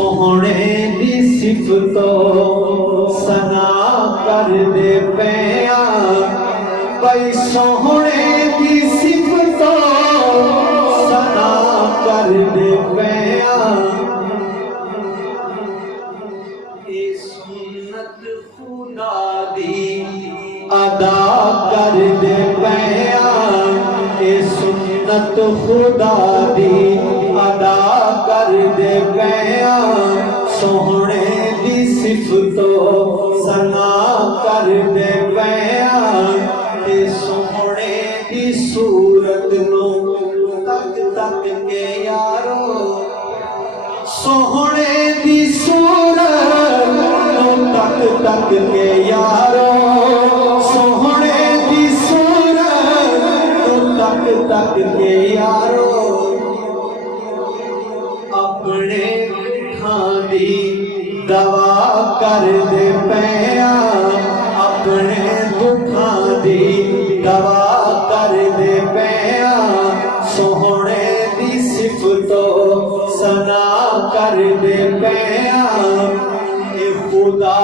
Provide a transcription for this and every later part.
सोहने दी सिफतों सना कर दे पैया भाई सोहने दी सिफतों सना कर दे पैया ए सुन्नत खुदा दी अदा कर दे पैया ए सुन्नत खुदा दी अदा कर दे पैया सोहने दी सिफतों सना कर दे पैया ते सोहने दी सूरत नो तक तक के यारो सोहने दी सूरत नो तक तक के यारो सोहने दी सूरत नो तक तक के यारो अपने खानी दवा कर दे पैया अपने दुखां दी दवा कर दे पैया सोहने दी सिफतों सना कर दे पैया ए खुदा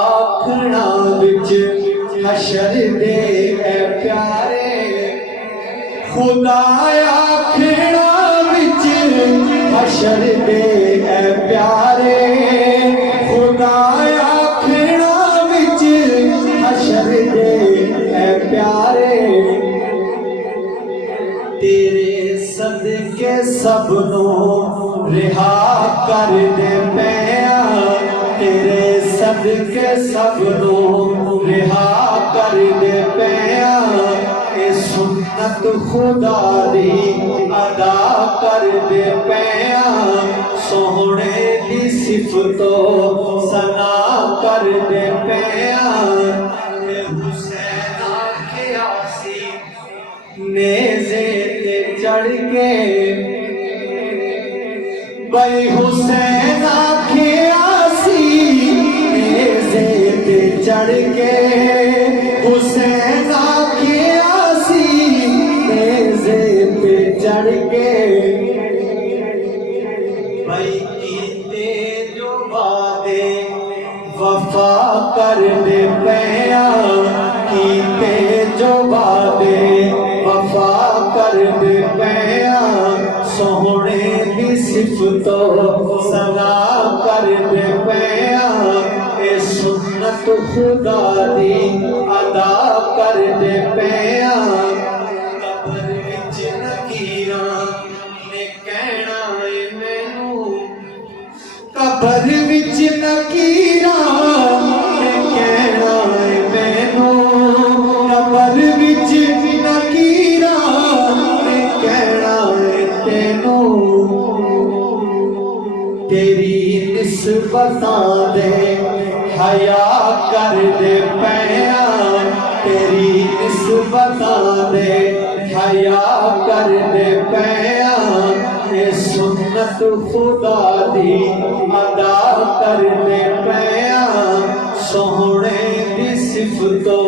आखना विच हशर दे ए प्यारे खुदा आखना विच हशर दे ए प्यारे खुदा आखना विच हशर दे ए प्यारे तेरे सदके सबनों रिहा कर दे पैया तेरे सदके सबनों रिहा कर दे पैया ए सुन्नत खुदा दी अदा कर दे पैया सोहने दी सिफतों सना कर दे पैया ए हुसैन आखिया सी नेज़े ते चढ़ के भाई हुसैन आखिया सी नेज़े ते चढ़ के हुसैन आखिया सी नेज़े पे चढ़ के भाई कीते जो वादे वफा कर दे पैया कीते जो वादे वफा कर दे पैया सोहने दी सिफतों सना कर दे पैया ए सुन्नत खुदा दी अदा कर दे पैया कबर विच नकीरां ने कहना ए मैनू कबर विच नकीरां ने कहना ए मैनू कबर विच नकीरां ने कहना ए तेनू तेरी निस्बतां दे हया कर दे पैया तेरी निस्बतां दे हया कर दे पैया ए सुन्नत खुदा दी अदा कर दे पैया सोहने दी सिफतों